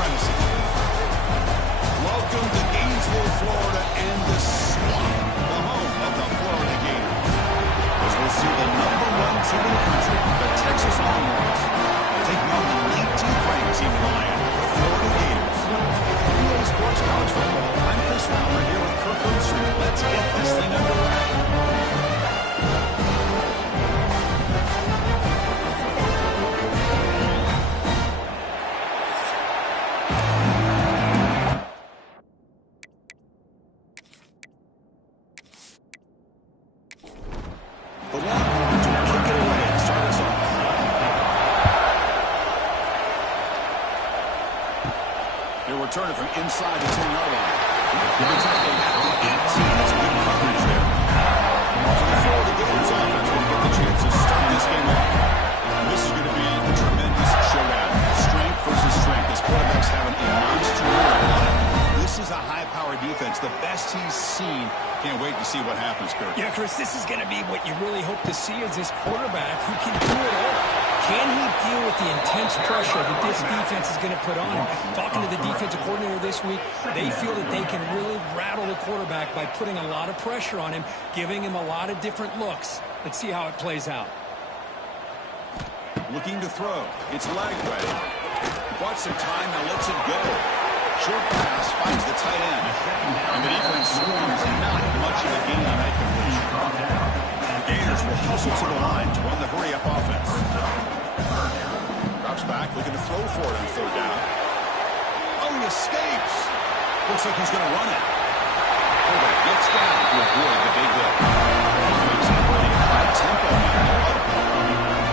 supremacy. Welcome to Gainesville, Florida, and the swamp, the home of the Florida Gators. As we'll see the #1 team in the country, the Texas Longhorns, taking on the 19th ranked team in the land, the Florida Gators. EA Sports College Football. I'm Ps5 here with Kirk Herbstreit. Let's get this thing underway. Returning from inside the 10-yard line. They're tackling at the 18. That's good coverage there. For the Florida Gators offense, will get the chance to start this game off. This is going to be a tremendous showdown. Strength versus strength. This quarterback's having a monster year. This is a high-powered defense, the best he's seen. Can't wait to see what happens, Kirk. Yeah, Chris, this is going to be what you really hope to see is this quarterback who can do it all. Can he deal with the intense pressure that this defense is going to put on him? Talking to the defensive coordinator this week, they feel that they can really rattle the quarterback by putting a lot of pressure on him, giving him a lot of different looks. Let's see how it plays out. Looking to throw. It's leg ready. Bought some time, now lets it go. Short pass finds the tight end. And the defense swarms, and not much of a gain on that completion. The Gators will hustle to the line to run the hurry-up offense. Drops back, looking to throw for it on third down. Oh, he escapes. Looks like he's going to run it. Quarterback gets down to avoid the big hit. Offense operating at high tempo now.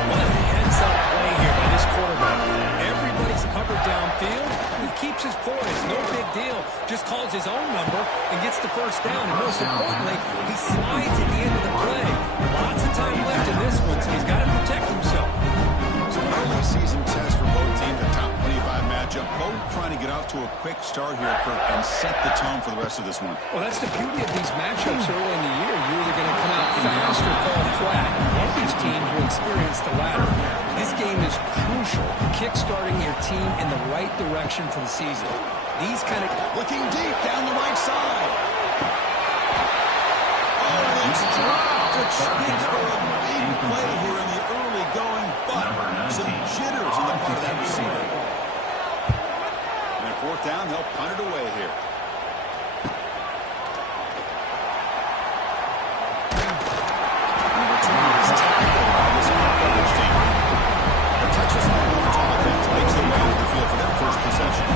What a heads-up play here by this quarterback. Everybody's covered downfield. He keeps his poise. No big deal. Just calls his own number and gets the first down. And most importantly, he slides at the end of the play. Lots of time left in this one, so he's got to protect himself. So an early season test for both teams, a top 25 matchup. Both trying to get off to a quick start here, Kirk, and set the tone for the rest of this one. Well, that's the beauty of these matchups early in the year. You're either going to come out fast or fall flat. One of these teams will experience the latter. This game is crucial, kick-starting your team in the right direction for the season. These kind of... Looking deep down the right side. Oh, it's dropped. It speaks for a big play here in the early going, but some jitters on the part of that receiver. And fourth down, they'll punt it away here. And the return is tackled by this coverage team. The Texas Longhorns offense makes their way to the field for their first possession.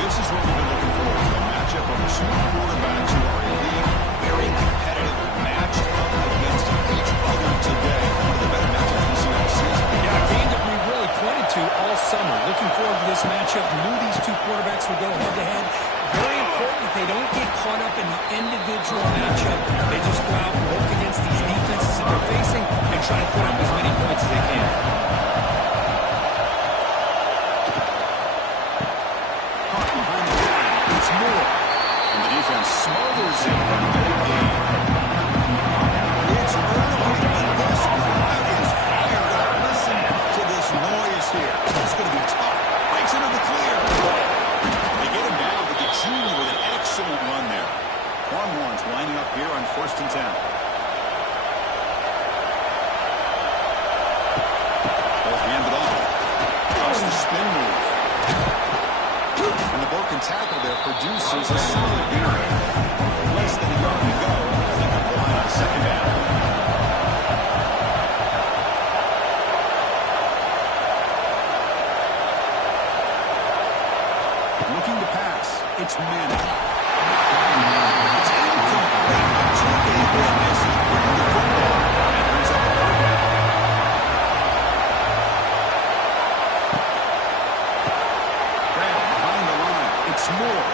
This is what we've been looking for. It's a matchup of two quarterbacks who are in league, very competitive, matched up against each other today. One of the better matchups we've seen all season. Yeah, a game that we really pointed to all summer. Looking forward to this matchup. Knew these two quarterbacks would go head-to-head. Very important that they don't get caught up in the individual matchup. They just go out and work against these defenses that they're facing and try to put up as many points as they can. And the defense smothers it from the big game. It's early, but this crowd is fired up. Listen to this noise here. It's going to be tough. Breaks into the clear. They get him down, but the junior with an excellent run there. Longhorns lining up here on 1st and 10. They'll hand it off. How's the spin move? And the broken tackle there produces a solid gain. Less than a yard to go. I think they're going on second down. Looking to pass. It's Manning. It's incomplete. Took a big miss. He's bringing the football. And brings up a third down. It's Moore.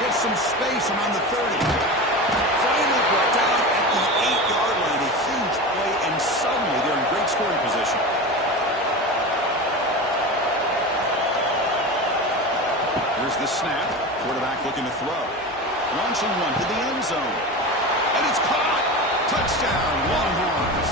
Gets some space around the 30. Finally brought down at the 8-yard line. A huge play, and suddenly they're in great scoring position. Here's the snap. Quarterback looking to throw. Launching one to the end zone. And it's caught. Touchdown, Longhorns.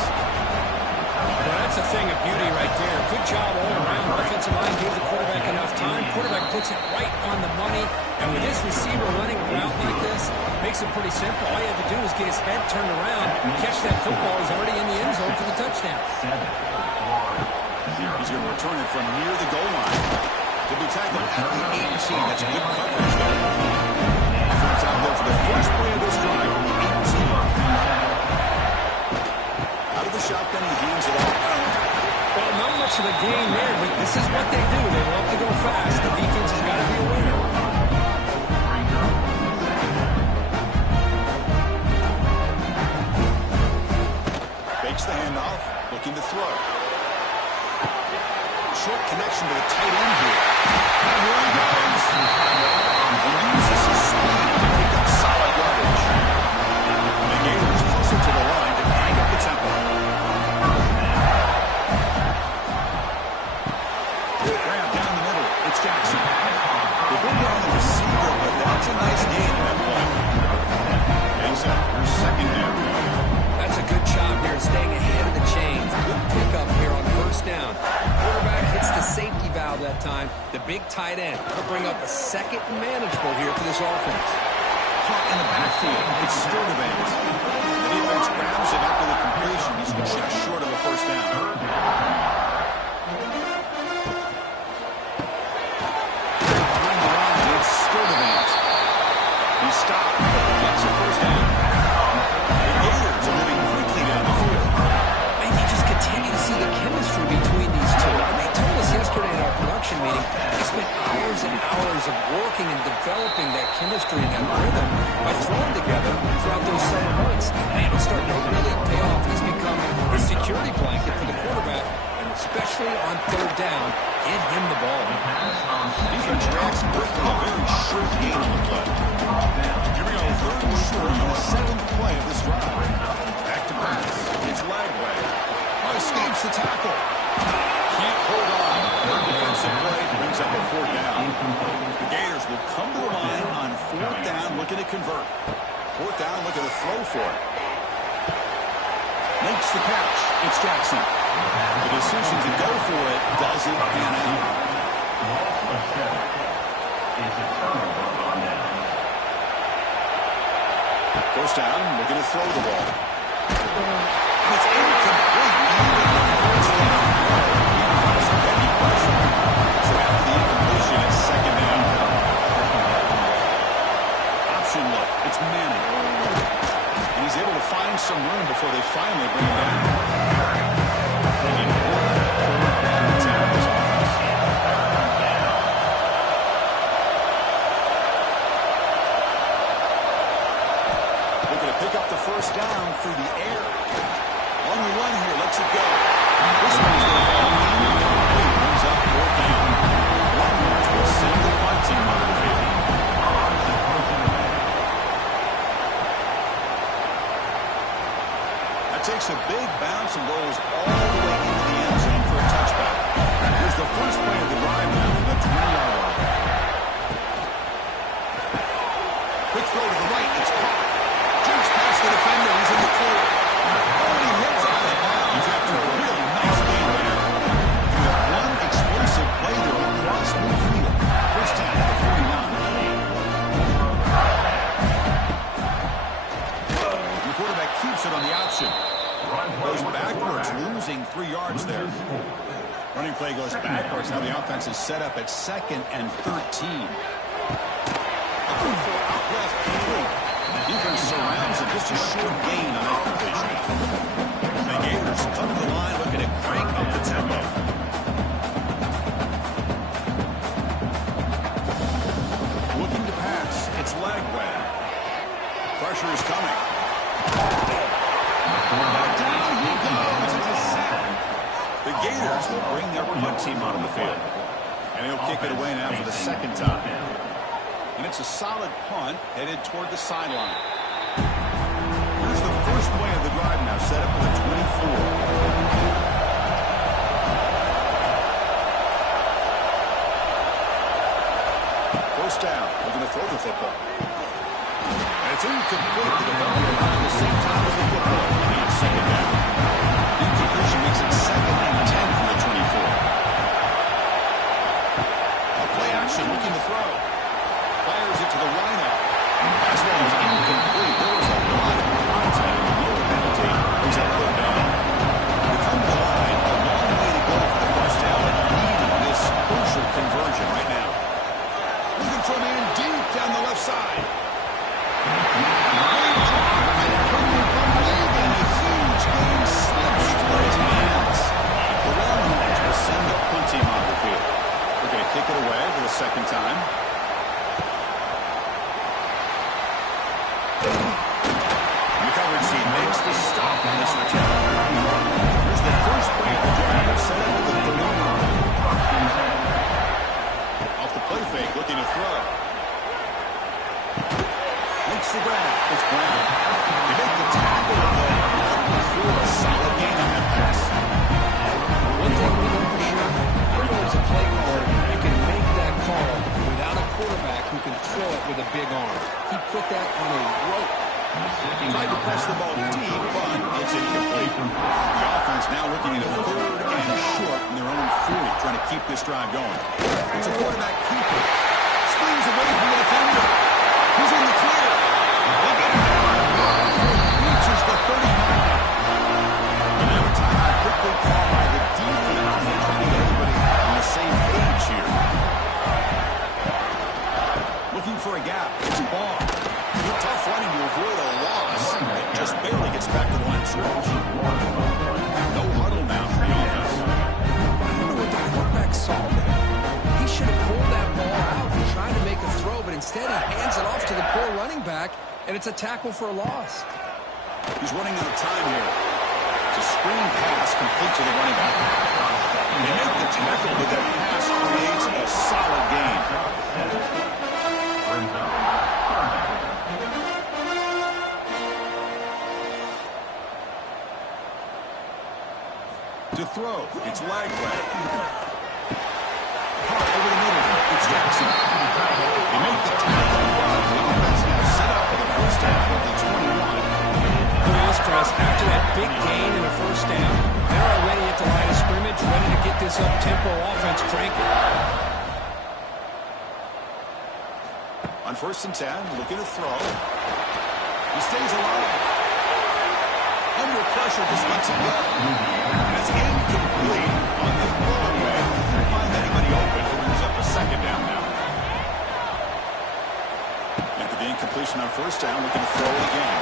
Well, that's a thing of beauty right there. Good job all around. Offensive line gave the quarterback enough time. Quarterback puts it right on the money. And with this receiver running around like this, makes it pretty simple. All you have to do is get his head turned around, catch that football. He's already in the end zone for the touchdown. He's going to return it from near the goal line. He'll be tackled at the 18. That's good coverage there. Offense out there for the first play of this drive from the 18. Out of the shotgun, he hands it off. Well, not much of a gain there, but this is what they do. They love to go fast. The defense has got to be aware. Fakes the handoff, looking to throw. Short connection to the tight end here. And here he goes. He uses his speed to pick up solid yardage. The Gators closer to the line to crank up the tempo. Grab down the middle. It's Jackson. They bring down the receiver, but that's a nice gain at that point. Hangs up. Here's second down. That's a good job here staying ahead of the chains. Good pickup here on first down. Quarterback hits the safety valve that time. The big tight end will bring up a second and manageable here for this offense. Caught in the backfield. It's Sturdivant. The defense grabs it after the completion. He's just short of a first down. Behind the line, it's Sturdivant. He stopped. Gets a first down. The Gators are moving quickly down the field. And you just continue to see the chemistry between these two. And they told us yesterday in our production meeting, they spent hours and hours of working and developing that chemistry and that rhythm by throwing together throughout those summer months. And it's starting to really pay off. He's become a security blanket for the quarterback, and especially on third down, get him the ball. Defense reacts quickly. A very short gain on the play. Here we go. Third and short on the seventh play of this drive. Back to pass. It's Lagway. Escapes the tackle. Can't hold on. Third defensive play brings up a fourth down. The Gators will come to the line on fourth down, looking to convert. Fourth down, looking to throw for it. Makes the catch. It's Jackson. The decision to go for it doesn't pan out. First down, looking to throw the ball. And it's incomplete. First down. Heavy pressure. So after the incompletion, it's second down. Option look. It's Manning. And he's able to find some room before they finally bring him down. Fourth down attempt this offense. Looking to pick up the first down through the air. On the run here, lets it go. This one's going to fall incomplete. Brings up fourth down. Longhorns will send the punt team on the field. That takes a big bounce and rolls all the way into the end zone for a touchback. Here's the first play of the drive now from the 20-yard line. Quick throw to the right. It's caught. Jukes past the defender. He's in the clear. He hits out of bounds after a really nice game there. You have one explosive play there across midfield. First down at the 49. The quarterback keeps it on the option. Goes backwards, losing 3 yards there. Running play goes backwards. Now the offense is set up at 2nd and 13. Looking for out left complete. Defense surrounds it. Just a short gain on that completion. The Gators come to the line looking to crank up the tempo. Looking to pass. It's Lagway. Pressure is coming. Down he goes. It's a sack. The Gators will bring their punt team onto the field. And he'll kick it away now for the second time. And it's a solid punt headed toward the sideline. Here's the first play of the drive now, set up for the 24. First down, looking to throw the football. And it's incomplete. The defender at the same time as the football. And it's second down. Incompletion makes it 2nd and 10 from the 24. A play action, looking to throw. Fires it to the wideout. Pass ball is incomplete. There was a lot of contact. No penalty. Brings up third down. We come to the line. A long way to go for the first down. Needing this crucial conversion right now. Looking for a man deep down the left side. Great drop. And it could be unbelievable. A huge game slips through his hands. The Longhorns will send up punting on the field. We're going to kick it away for the second time. The coverage team makes the stop on this return. Here's the first play of the drive. Set up with the 31. Off the play fake, looking to throw. Makes the grab. It's Brown. They make the tackle for a solid gain on that pass. One thing we know for sure, as a play caller, you can make that call without a quarterback who can throw it with a big arm. He put that on a rope. Tried to press the ball deep, but it's incomplete. The offense now looking at a third and short in their own 40, trying to keep this drive going. It's a quarterback keeper. Swings away from the defender. Who's in the clear? They get it. Reaches the 39. And now a timeout quickly called by the defense. They're trying to get everybody on the same page here. Looking for a gap. It's Ball. Tough running to avoid a loss. It just barely gets back to the line of scrimmage. No huddle now for the offense. I don't know what the quarterback saw there. He should have pulled that ball out and tried to make a throw, but instead he hands it off to the poor running back, and it's a tackle for a loss. He's running out of time here. It's a screen pass complete to the running back. They make the tackle, but that pass creates a solid gain. To throw, it's Lagway. Hard over the middle, it's Jackson. They make the tackle, but the offense now set up for the first down at the 21. Chris, after that big gain in the first down, they're already at the line of scrimmage, ready to get this up-tempo offense cranking. On 1st and 10, looking to throw. He stays alive. Under pressure, just lets it go. And it's incomplete on the throwaway. Can't find anybody open. Brings up a second down now. After the incompletion on 1st down, looking to throw it again.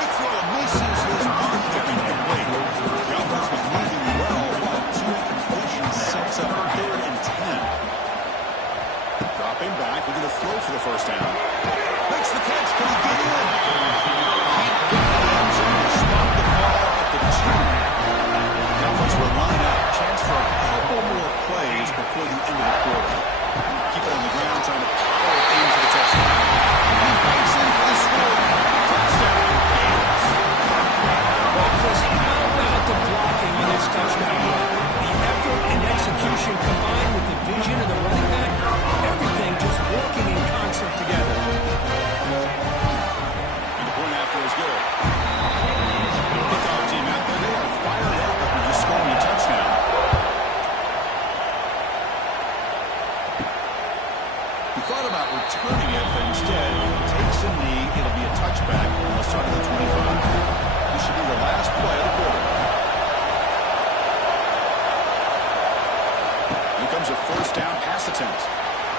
Quick throw misses his mark there. Incomplete. The offense was moving well, but 2 incompletions sets up 3rd and 10. Dropping back, looking to throw for the 1st down. Makes the catch. Can he get in? Can't get the end zone. Spot the ball at the 2. The offense will line up. Chance for a couple more plays before the end of the quarter. Keep it on the ground, trying to power it into the touchdown. He breaks in for the score. Touchdown. Well, Chris, how about the blocking on this touchdown run? The effort and execution combined with the vision of the running back, everything just working in concert together. And the point after is good. Kickoff team out there, they are fired up after just scoring a touchdown. We thought about returning it, but instead takes a knee. It'll be a touchback on the start of the 25. This should be the last play of the quarter. Here comes a 1st down pass attempt.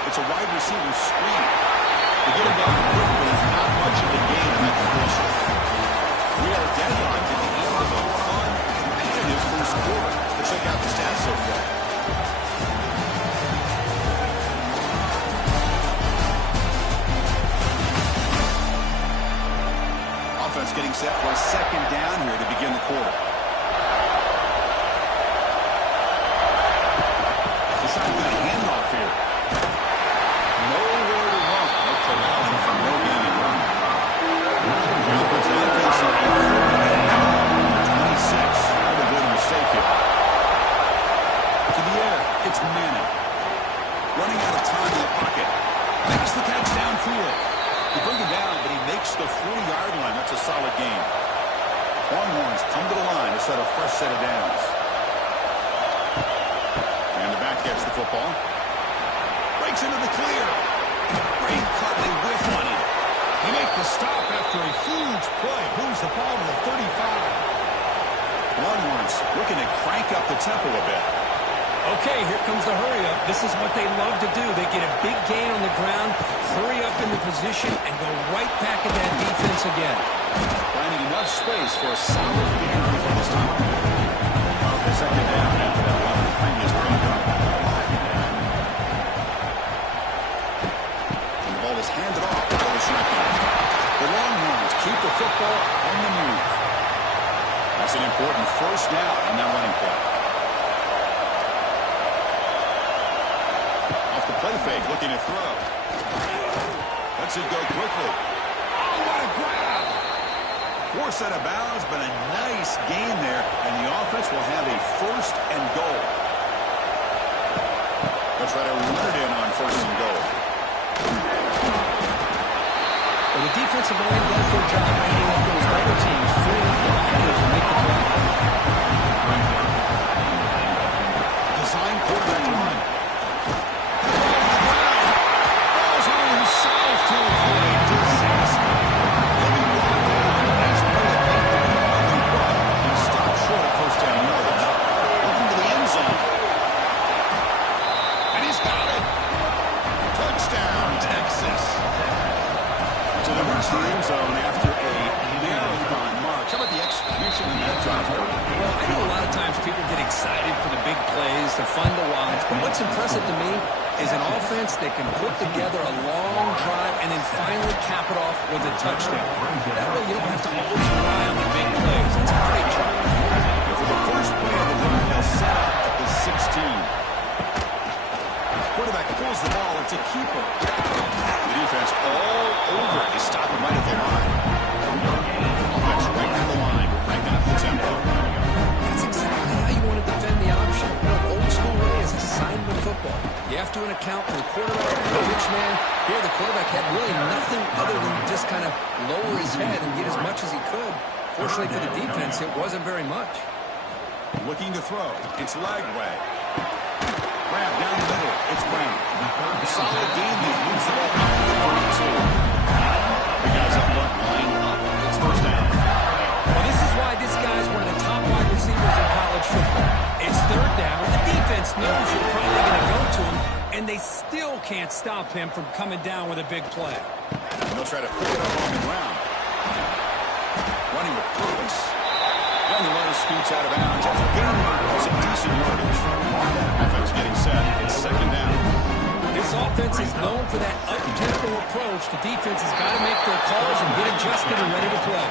It's a wide receiver screen. They get him down quick, but there's not much of a gain in that completion. We are deadlocked at the end of a fun, competitive first quarter. Let's check out the stats so far. Offense getting set for a 2nd down here to begin the quarter. The shotgun handoff here. Nowhere to run. That's allowing for no gain in run. The offense now facing a 26. That would avoid a mistake here. To the air, it's Manning. Running out of time in the pocket. Makes the catch downfield. They bring him down, but he makes the 40-yard line. That's a solid gain. Longhorns come to the line to set a fresh set of downs. And the back gets the football. breaks into the clear. Great cut, they whiff on it. They make the stop after a huge play. Moves the ball to the 35. Longhorns looking to crank up the tempo a bit. Okay, here comes the hurry-up. This is what they love to do. They get a big gain on the ground, hurry up into position, and go right back at that defense again. Finding enough space for a solid gain for this time. Second down after that one previous breakup. And the ball is handed off by the shotgun. The Longhorns keep the football on the move. That's an important first down on that running play. Off the play fake, looking to throw. Lets it go quickly. Oh, what a grab! Forced out of bounds, but a nice gain there, and the offense will have a first and goal. They'll try to run it in on first and goal. Well, the defensive line does their job beating up those double teams, freeing up the linebackers to make the play. Design quarterback run. Ball's on himself to avoid disaster. He'll be brought down. That's part of the run. He stopped short of first down yards. Looking to the end zone. And he's got it. Touchdown, Texas. To the reach the end zone after a marathon march. How about the execution in that drive? Well, I know a lot of times people get excited for the big plays. They're fun to watch. But what's impressive to me is an offense that can put together a long drive and then finally cap it off with a touchdown. That way you don't have to always rely on the big plays. It's a great job. For the first play of the drive, they'll set up at the 16. Quarterback pulls the ball. It's a keeper. The defense all over. They stop him right at the line. Offense right at the line. Cranking up the tempo. That's exactly how you want to defend the option. The old school way is assignment football. You have to account for the quarterback and the pitch man. Here, the quarterback had really nothing other than just kind of lower his head and get as much as he could. Fortunately for the defense, it wasn't very much. Looking to throw. It's Lagway. Grab down the middle. It's Brown. Solid gain there. Moves the ball out to the 42. The guys up front line up. It's first down. Well, this is why this guy's one of the top wide receivers in college football. It's third down. The defense knows you're probably going to go to him, and they still can't stop him from coming down with a big play. And they'll try to pick it up on the ground. Running with purpose. And the runner scoots out of bounds. After getting some decent yardage. Offense getting set. It's second down. This offense is known for that up-tempo approach. The defense has got to make their calls and get adjusted and ready to play.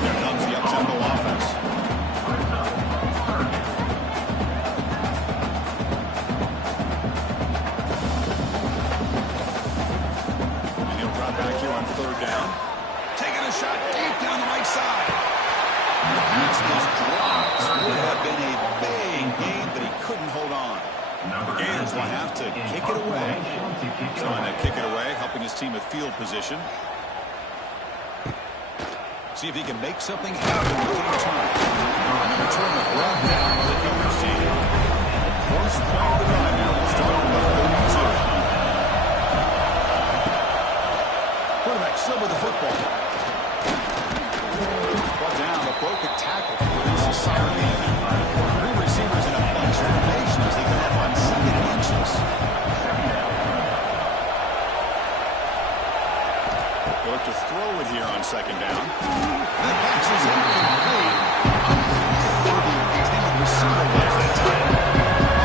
There comes the up-tempo offense. And he'll drop back here on third down. Taking a shot deep down the right side. That's those drops would have been a big gain, but he couldn't hold on. Gans will have to kick it away. Trying to kick it away, helping his team with field position. See if he can make something happen with the return. And the return is brought down by the coverage team. First play of the drive now. We'll start from the 32. Quarterback still with the football. Brought down, a broken tackle. This is solid game. Three receivers in a bunch of formation as they come up on second inches. They look to throw it here on second down. The pass is incomplete. The intended receiver was that time.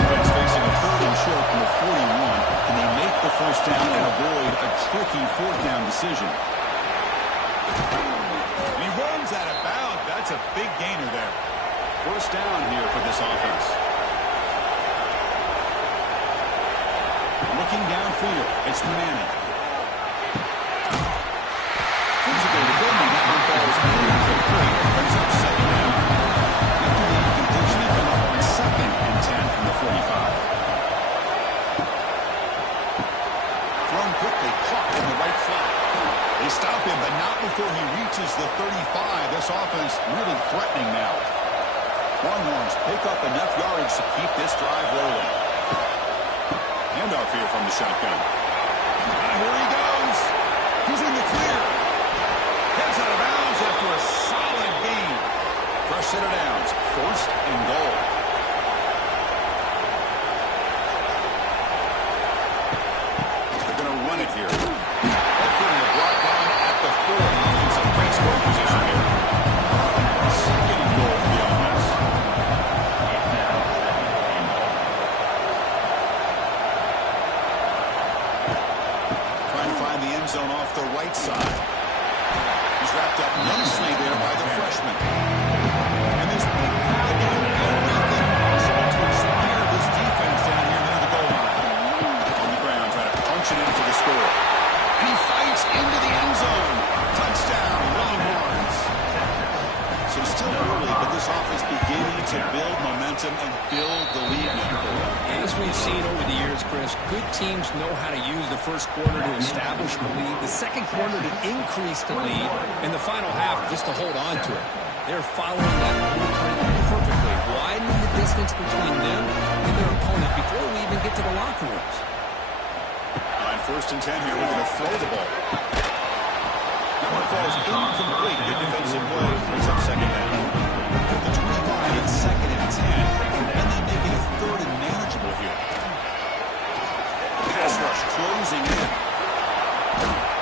Offense facing a third and short from the 41. Can they make the first down and avoid a tricky fourth down decision? And he runs out of bounds. That's a big gainer there. First down here for this offense. Looking downfield. It's Manning. Physical to Goodman. That one falls incomplete. Brings up second down. After the incompletion, he come up on second and 10 from the 45. Thrown quickly. Caught in the right flat. They stop him, but not before he reaches the 35. This offense really threatening now. Longhorns pick up enough yardage to keep this drive rolling. Handoff handoff here from the shotgun. Here he goes. He's in the clear. Gets out of bounds after a solid gain. Fresh set of downs. 1st and goal. They're going to run it here. Hopefully they're brought down at the 4. Offensive great scoring position here. 2nd and goal for the offense. Trying to find the end zone off the right side. He's wrapped up nicely there by the freshman. And this big crowd doing everything possible to inspire this defense down here near the goal line. On the ground, trying to punch it in for the score. And he fights into the end zone. Touchdown, Longhorns. So still early, but this offense beginning to build momentum and build the lead now. As we've seen over the years, Chris, good teams know how to use the first quarter to establish the lead, the second quarter to increase the lead, and the final half just to hold on to it. They're following that blueprint perfectly, widening the distance between them and their opponent before we even get to the locker rooms. On 1st and 10 here, we're going to throw the ball. Number falls incomplete. Good defensive play. Brings up 2nd down. The 25 and 2nd and 10. And they make it a 3rd and manageable here. Pass rush closing in.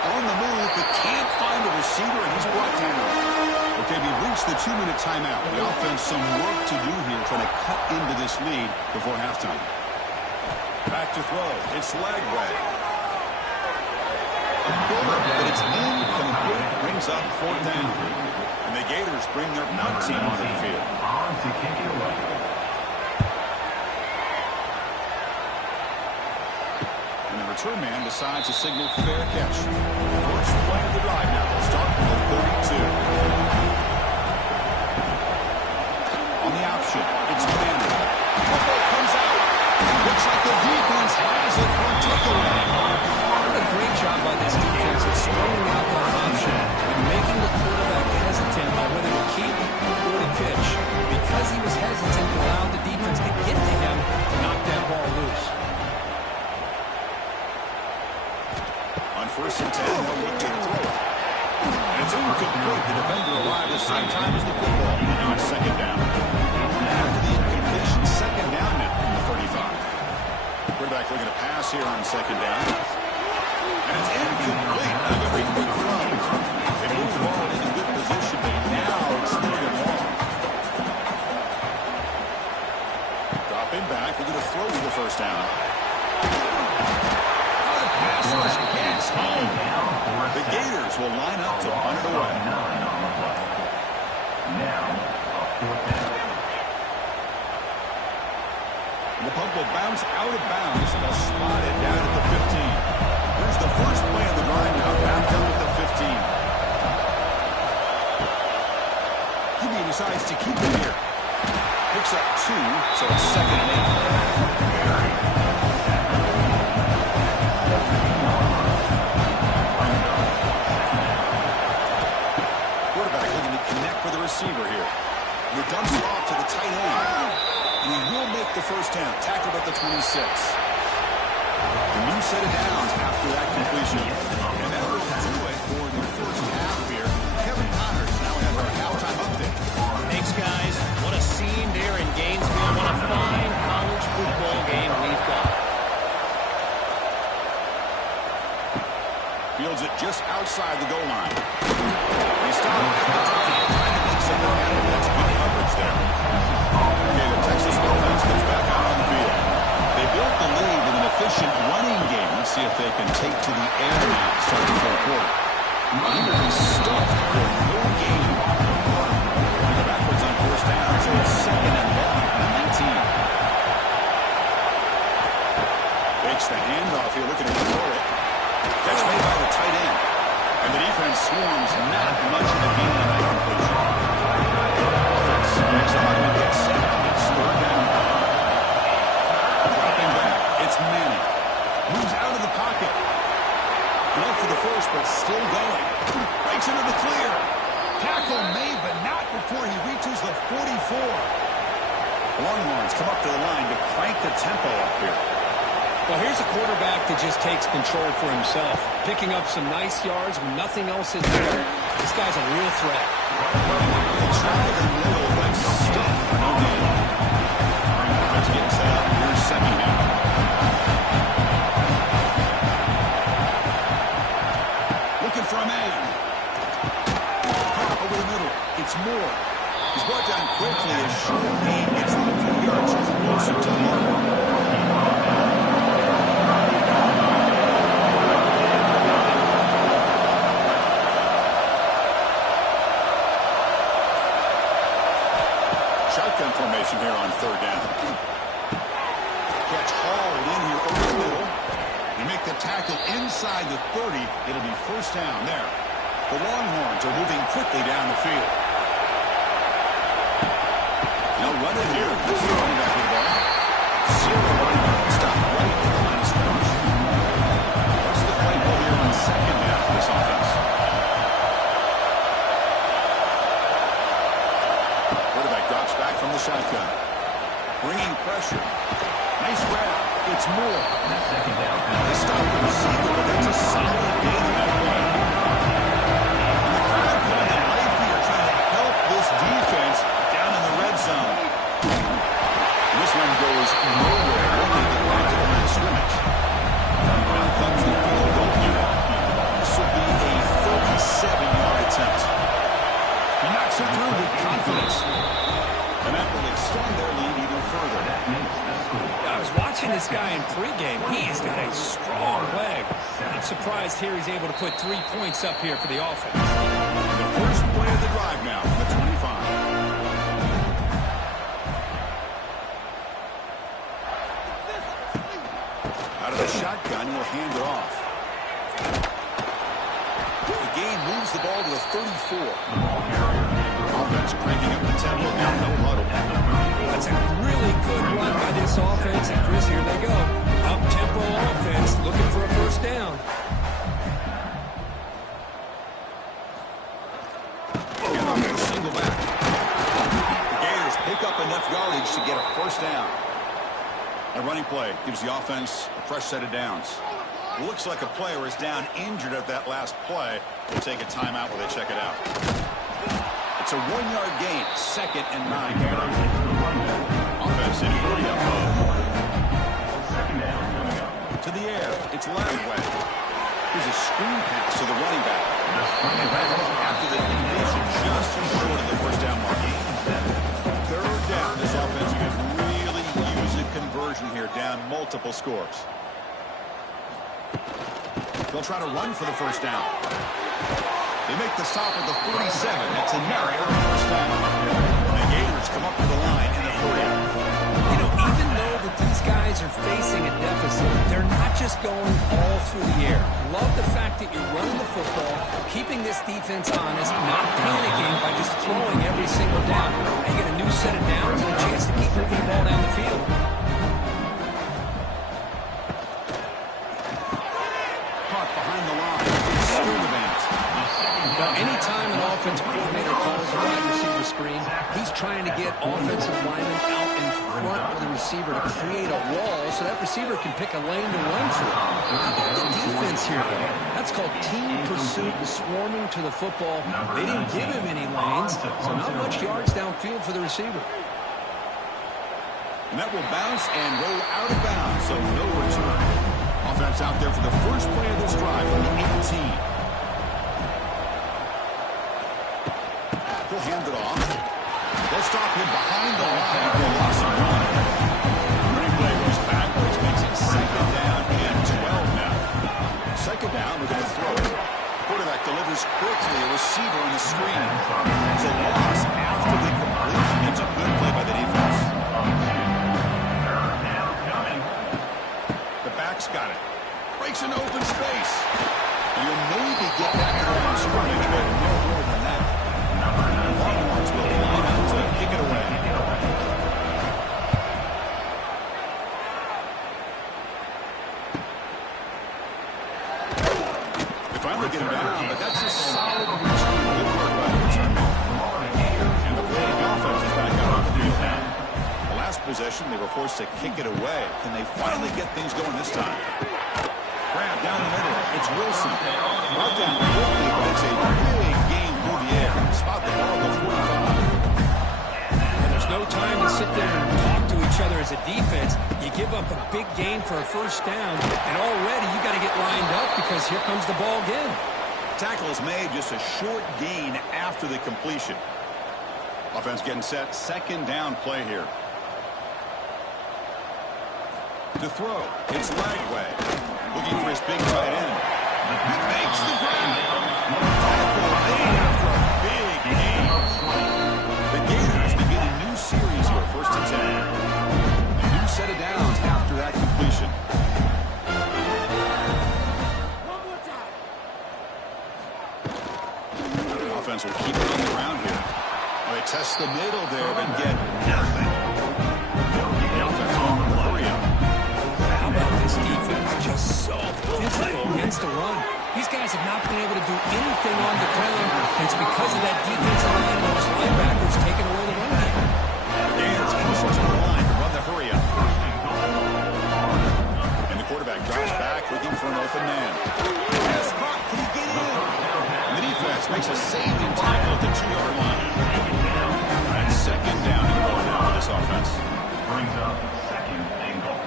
On the move, but can't find a receiver, and he's brought down. Okay, we've reached the 2-minute timeout. The offense some work to do here, trying to cut into this lead before halftime. Back to throw. It's Lagway. But it's incomplete. Brings up 4th down. And the Gators bring their punt team onto the field. And the return man decides to signal fair catch. First play of the drive now. They'll start from the 32. On the option, it's Manning. Football comes out. Looks like the defense has it for a takeaway. A great job by this defense of spreading out that option and making the quarterback hesitant on whether to keep or to pitch. Because he was hesitant, it allowed the defense to get to him to knock that ball loose. On 1st and 10, they'll look to throw it. And it's incomplete. The defender arrived at the same time as the football. And now it's 2nd down. After the incompletion, 2nd down now from the 35. Quarterback looking to pass here on 2nd down. And it's incomplete. Another big quick run. They move the ball in a good position, but now it's moving long. Dropping back. We're going to throw to the 1st down. Pass rush gets home. The Gators will line up to punt it away. The punt will bounce out of bounds. They'll spot it down at the 15. Here's the first play of the drive now, back up at the 15. QB decides to keep it here. Picks up 2, so it's 2nd and 8. Quarterback looking to connect with the receiver here. He dumps it off to the tight end. And he will make the 1st down. Tackled at the 26. A new set of downs after that completion. And that will do it for the 1st half here. Kevin Connors now has our halftime update. Thanks, guys. What a scene there in Gainesville. What a fine college football game we've got. Fields it just outside the goal line. He stopped. Trying to make something happen. That's good coverage there. Okay, the Texas offense comes back out on the field. They built the lead with an efficient running game. Let's see if they can take to the air now, starting the 4th quarter. Under the stuff for no gain. They're backwards on 1st down, so it's 2nd and long from the 19. Fakes the handoff here, looking to throw it. Catch made by the tight end. And the defense swarms not much of a gain on that completion. Offense makes a hard one, gets set. It's 3rd down. Dropping back, it's Manning. Moves out of the pocket. Left for the 1st, but still going. Breaks into the clear. Tackle made, but not before he reaches the 44. Longhorns come up to the line to crank the tempo up here. Well, here's a quarterback that just takes control for himself, picking up some nice yards when nothing else is there. This guy's a real threat. Tried the middle, but stuff for no gain. Offense getting set up. Here's second down. Looking for a man. Caught over the middle. It's Moore. He's brought down quickly as short gain gets him a few yards closer to the mark. Shotgun formation here on third down. Catch hauled in here over the middle. You make the tackle inside the 30. It'll be first down there. The Longhorns are moving quickly down the field. No running here. This is running back with the ball. Zero running back. Stop right at the line of scrimmage. What's the play call here on second down for this offense? Quarterback drops back from the shotgun. Bringing pressure. Nice grab. It's Moore. Second down. They stop the receiver, but that's a solid gain in that play. And the crowd coming to life here trying to help this defense down in the red zone. And this one goes nowhere. They get back to the line of scrimmage. Now comes the field goal here. This will be a 37-yard attempt. He knocks it through with confidence. And that will extend their lead even further. I was watching this guy in pregame. He's got a strong leg. I'm surprised here he's able to put 3 points up here for the offense. The first play of the drive now from the 25. Out of the shotgun, he'll hand it off. The gain moves the ball to the 34. Offense cranking up the tempo now, no huddle. That's a really good run by this offense. And Chris, here they go. Up-tempo offense looking for a first down. Single back. The Gators pick up enough yardage to get a first down. A running play gives the offense a fresh set of downs. Looks like a player is down injured at that last play. They'll take a timeout while they check it out. It's a 1-yard gain, 2nd and 9. Offense in 40 up low. To the air, it's Ladway. Here's a screen pass to the running back. After the completion, just short of the first down mark. Third down, this offense can really use a conversion here, down multiple scores. They'll try to run for the first down. They make the stop at the 47. That's enough for a first down. The Gators come up to the line in the 40. You know, even though that these guys are facing a deficit, they're not just going all through the air. Love the fact that you're running the football, keeping this defense honest, not panicking by just throwing every single down. They get a new set of downs and a chance to keep moving the ball down the field. Caught behind the line. Screen advance. Now, anytime an offensive coordinator calls a wide receiver screen, he's trying to get offensive linemen out in front of the receiver to create a wall so that receiver can pick a lane to run through. How about the defense here, though? That's called team pursuit and swarming to the football. They didn't give him any lanes, so not much yards downfield for the receiver. And that will bounce and roll out of bounds, so no return. Offense out there for the first play of this drive from the 18. He'll hand it off. They'll stop him behind the line for a loss of 1. Running play goes backwards, makes it 2nd down and 12 now. 2nd down, we're going to throw it. Quarterback delivers quickly, a receiver on the screen. It's a loss after the completion. It's a good play by the defense. The back's got it. Breaks into open space. You'll maybe get back to the line of scrimmage, but no more than that. Longhorns will line up to kick it away. They finally get him down, but that's a solid return. Good work by the return man. And the offense is back out on the field. The last possession. They were forced to kick it away. Can they finally get things going this time? Grab down the middle. It's Wilson. Brought down quickly, but it's a big game through the air. Spot the ball at the 45. And there's no time to sit there and talk to each other as a defense. You give up a big gain for a first down, and already you got to get lined up because here comes the ball again. Tackle is made, just a short gain after the completion. Offense getting set. Second down play here. To throw. It's Lagway. Looking for his big tight end. He makes the grab. Tackle made after a big gain. The Gators begin a new series here. First and 10. A new set of downs after that completion. Offense will keep it on the ground here. They test the middle there, but get nothing. The offense on the hurry up. How about this defense? Just so physical against the run. These guys have not been able to do anything on the ground, and it's because of that defensive line and those linebackers taking away the run game. Gators pushing to the line to run the hurry up. And the quarterback drops back, looking for an open man. Pass caught. Can he get in? And the defense makes a saving tackle at the 2-yard line. And second down and goal now for this offense. Brings up second and goal.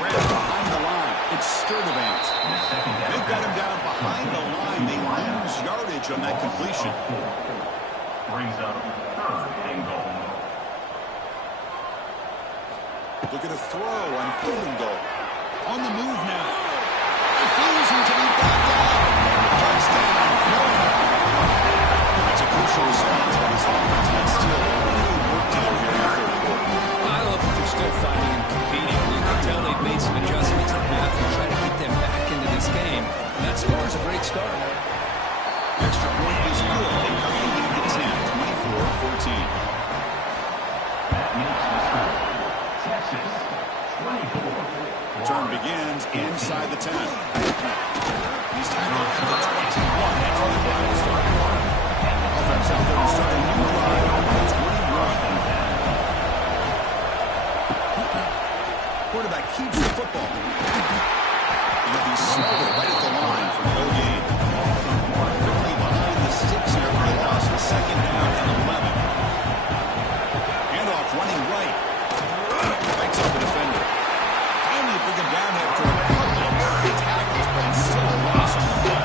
Grab behind the line. It's Sturdivant. They've got him down behind the line. They lose yardage on that completion. Brings up third and goal. Look at a throw on third and goal. On the move now. Refusing to be backed out. Touchdown. That's a crucial response by this offense. That's still really work to do here in the third quarter. I love that they're still fighting and competing. You can tell they've made some adjustments at half and try to get them back into this game. And that score is a great start. Extra point is good. They come in at the 10, 24-14. That makes the score. Texas 24. Return begins inside the 10. He's tackled at the 21. That's where the play will start. Offense out there to start a new drive on the 21. Quarterback keeps the football. And he'll be smoked right at the line for no gain. Quickly behind the sticks here for the loss. Second down and 11. Handoff running right. Breaks up the defender. Finally bring him down after a couple of broken tackles, but it's still a loss on the play.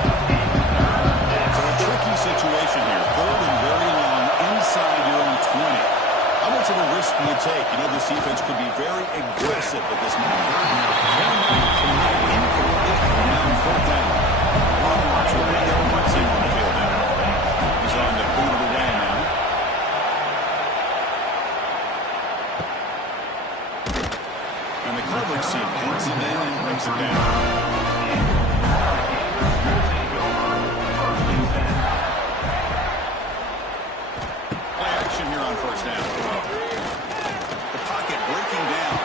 So a tricky situation here. Third and very long inside your own 20. How much of a risk do you take? You know, this defense could be very aggressive at this moment. One might commit incomplete now on fourth down. Long march will bring everyone's team on the field now. He's on to boot it away now. And the coverage team pins him in and brings him down. Play action here on first down. The pocket breaking down.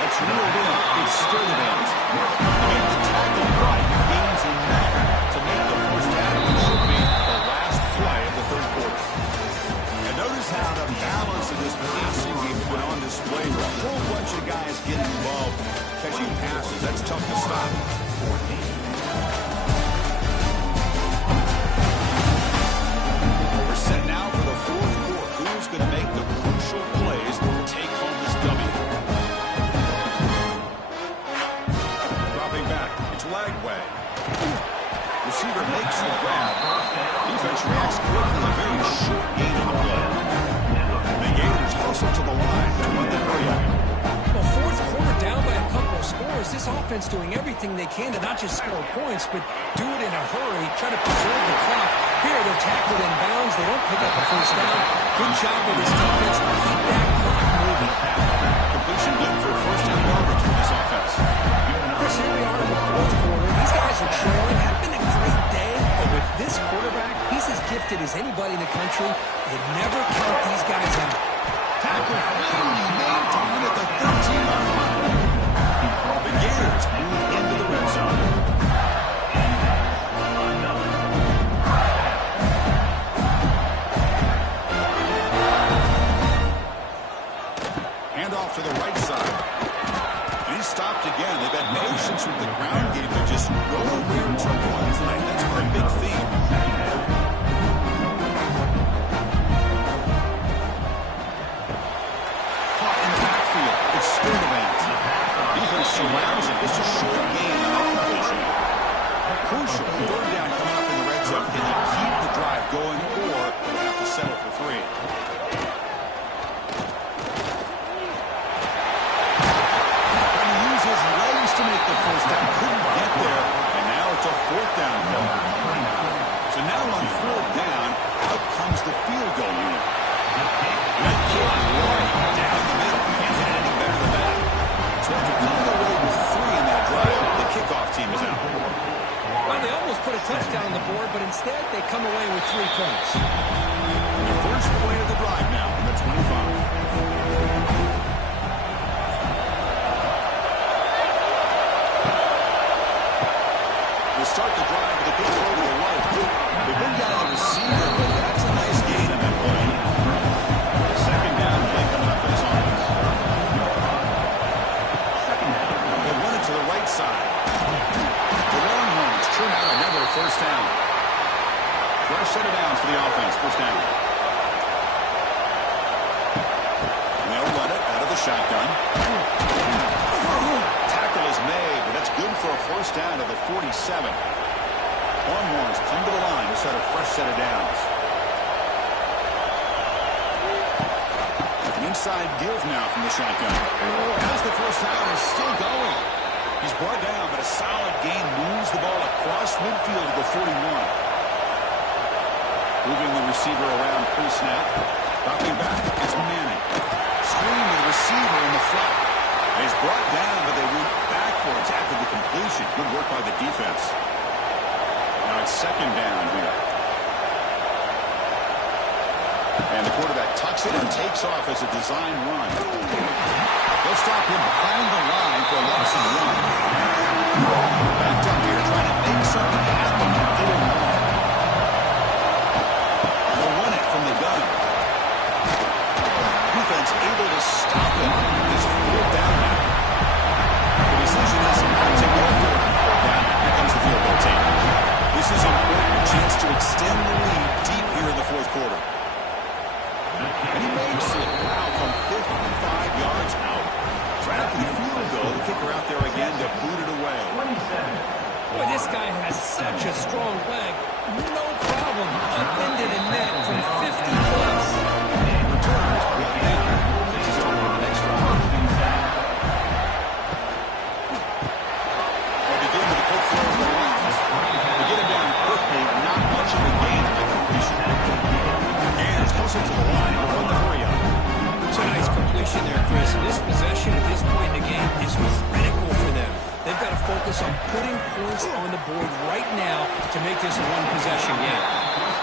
That's reeled in. It's Sturdivant. They make the tackle right. Gains in that to make the first down. It should be the last play of the third quarter. And notice how the balance of this passing game has been on display. A whole bunch of guys getting involved, catching passes. That's tough to stop. We're set now for the fourth quarter. Who's going to make the crucial plays to take home this W? Dropping back. It's Lagway. Receiver makes the grab. Defense reacts quickly. A very short gain on the play. The Gators hustle to the line to run the hurry up. Well, fourth quarter down by a couple of scores. This offense doing everything they can to not just score points, but do it in a hurry, try to preserve the clock. Here, they're tackled in bounds. They don't pick up the first down. Good job with this defense to keep that clock moving. Completion good for first down yardage for this offense. Chris, here we are in the fourth quarter. These guys are trailing. Have been a great day, but with this quarterback, he's as gifted as anybody in the country. You never count these guys out. Tackle finally made down at the 13-yard line. The Gators move into the red zone. stopped again. They've had patience with the ground game, but just nowhere to run tonight. That's been a big theme. Caught in the backfield. It's still the Vance. Defense surrounds him. It's a short game on that completion. Crucial. Third down coming up in the red zone. Can he keep the drive going, or will he have to settle for 3? To make the first down, couldn't get there, and now it's a 4th down play. So now on 4th down, out comes the field goal unit. That kick right down the middle. Can't hit anything better than that. So after coming away with 3 in that drive, the kickoff team is out. Well, they almost put a touchdown on the board, but instead they come away with 3 points. The first play of the drive now from the 25. Start the drive with a good throw to the right. They bring down the receiver, but that's a nice gain on that play. Second down play coming up for this offense. They run it to the right side. The Longhorns turn out another first down. Fresh set of downs for the offense. First down. And they'll run it out of the shotgun. Tackle is made, but that's good for a first down to the 47. Longhorns come to the line to set a fresh set of downs. An inside give now from the shotgun. As the first down is still going. He's brought down, but a solid gain moves the ball across midfield to the 41. Moving the receiver around pre-snap. Dropping back, it's Manning. Screen to the receiver in the flat. He's brought down, but they went backwards after the completion. Good work by the defense. Now it's second down here. And the quarterback tucks it and takes off as a design run. They'll stop him behind the line for a loss of 1. Backed up here trying to make something happen. They'll run it from the gun. Defense able to stop it. It's 4th down now. The decision is not to go for it. 4th down. Here comes the field goal team. This is an important chance to extend the lead deep here in the 4th quarter. And he makes it. Wow, from 55 yards out. Right after the field goal, the kicker out there again to boot it away. Boy, this guy has such a strong leg. No problem. Up into the net from 50 plus. Returns brought down. This is starting the next drive. They begin with a quick throw to the left. They get it down quickly. Not much of a gain on the completion. And it's closer to the line. We'll run the hurry up. It's a nice completion there, Chris. This possession at this point in the game is critical for them. They've got to focus on putting points on the board right now to make this a one-possession game.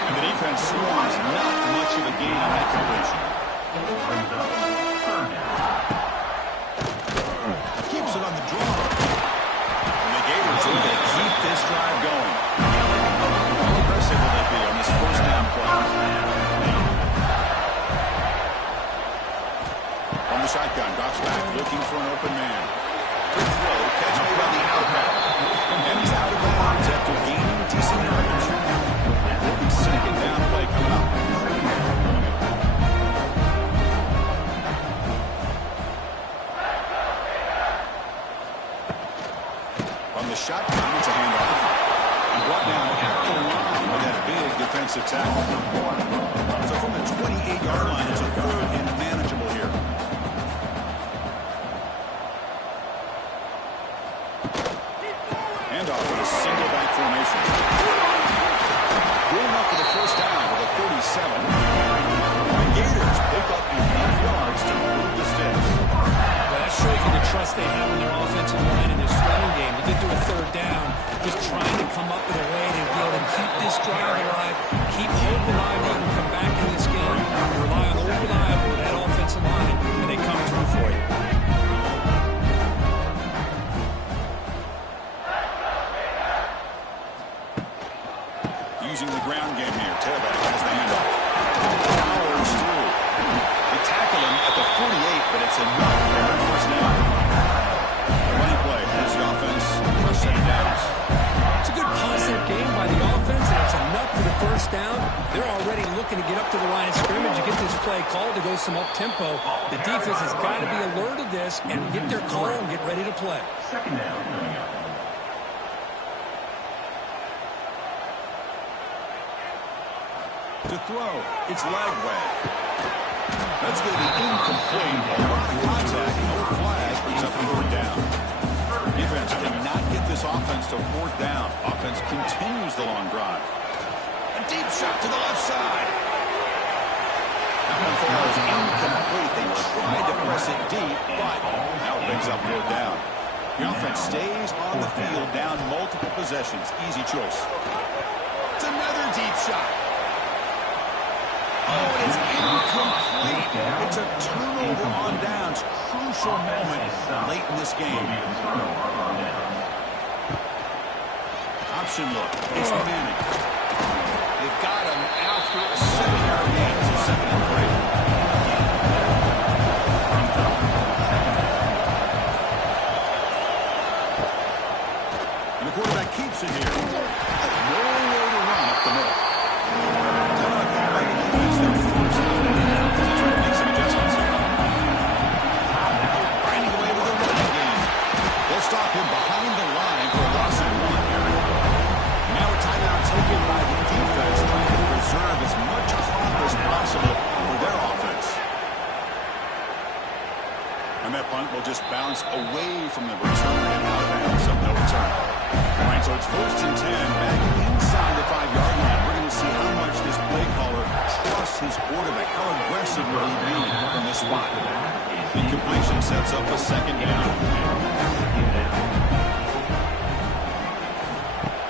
And the defense swarms not much of a gain on that completion. Keeps it on the draw. And the Gators are going to keep this drive going. How aggressive will they be on this first down play? From the shotgun, drops back, looking for an open man. Good throw, catch made on the outback. And he's out of bounds after gaining decent yardage. Second down play coming up. From the shotgun, it's a handoff. And brought down at the line with that big defensive tackle. So from the 28-yard line, it's a 3rd and manageable here. Handoff with a single back formation. Going up for the first down with a 37. The Gators pick up enough yards to move the sticks. Well, that shows you the trust they have in their offensive line in this running game. They did do a 3rd down, just trying to come up with a way to be able to keep this drive alive, keep hope alive, they can come back in this game, rely on the reliable with that offensive line, and they come through for you. Using the ground game here. Tailback has the handoff. Powers through. They tackle him at the 48, but it's enough for a first down. Running They're already looking to get up to the line of scrimmage and get this play called to go some up-tempo. The defense has got to be alert of this and get their call and get ready to play. Second down coming up. To throw, it's Lagway. That's going to be incomplete. A lot of contact, no flag, brings up a third down. Defense cannot get this offense to fourth down. Offense continues the long drive. A deep shot to the left side. That one falls incomplete. They tried to press it deep, but now it brings up fourth down. The offense stays on the field, down multiple possessions. Easy choice. It's another deep shot. Oh, and it's incomplete. It's a turnover on downs. Crucial moment late in this game. Option look. It's Manning. They've got him after a 7-yard gain. So 2nd and 3. And the quarterback keeps it here. Nowhere to run up the middle. Stop him behind the line for a loss of 1 here. Now a timeout taken by the defense, trying to preserve as much clock as possible for their offense. And that punt will just bounce away from the return and out of bounds, so no return. All right, so it's 1st and 10, back inside the 5-yard line. We're going to see how much this play caller trusts his quarterback. How aggressive will he be from this spot? Incompletion sets up a 2nd down.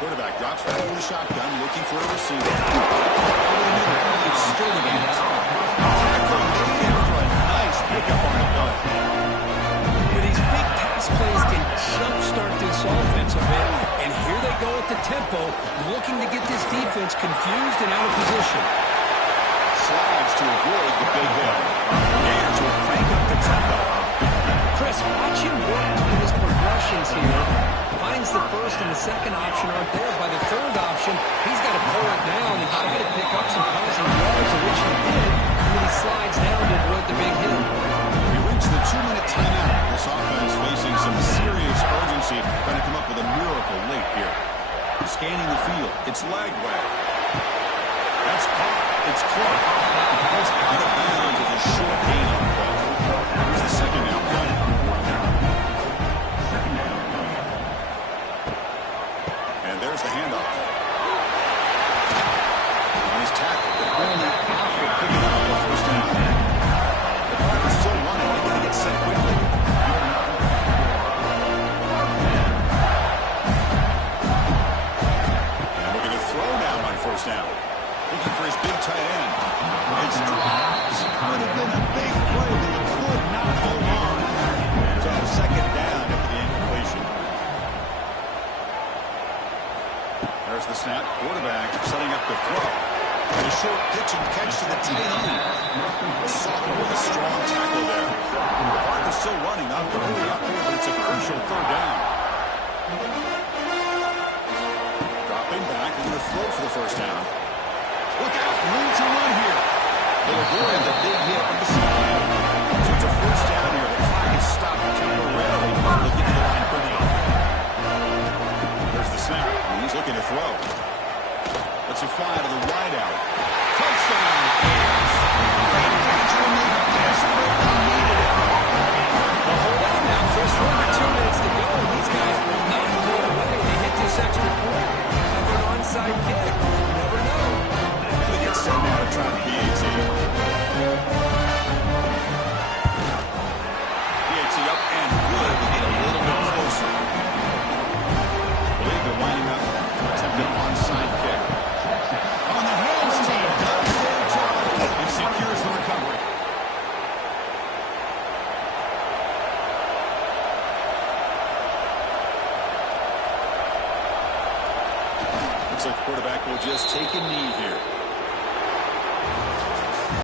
Quarterback drops back in the shotgun, looking for a receiver. It's still against. Tackle made for a nice pickup on the play. These big pass plays can jumpstart this offense a bit, and here they go at the tempo, looking to get this defense confused and out of position. Slides to avoid the big hit. Ayers will crank up the tempo. Chris, watch him work through his progressions here. Finds the 1st and the 2nd option aren't there. By the 3rd option, he's got to pull it down and try to pick up some positive yards, which he did, and then he slides down to avoid the big hit. We reach the 2-minute timeout. This offense facing some serious urgency, trying to come up with a miracle late here. Scanning the field, it's Lagway. That's caught. It's Clark. It's out of bounds with a short gain on the play. Here's the 2nd down play. And there's the handoff. And he's tackled, but only after picking up the 1st down. The clock is still running. They got to get set quickly. And looking to throw down on 1st down. Looking for his big tight end. It's dropped. Could have been a big play, but he could not hold on. So 2nd down after the incompletion. There's the snap. Quarterback setting up the throw. And a short pitch and catch to the tight end. Sophomore with a strong tackle there. The clock is still running. Not really up here, but it's a crucial 3rd down. Dropping back and going to throw for the 1st down. Look out, room to run here. They'll avoid the big hit on the side. So it's a 1st down here. The clock is stopped temporarily. They'll get to the line quickly. There's the snap, and he's looking to throw. Let's a fly to the wide out. Touchdown, Ayers. Great catch when they desperately needed it. Well, hold on now, Chris. Under 2 minutes to go. These guys will not go away. They hit this extra point. Have an onside kick. Never know. They get set now to try the PAT. PAT up and good to get a little bit closer. I believe they're winding up to attempt an onside kick. On the hands team, does their job. It secures the recovery. Looks like the quarterback will just take a knee here.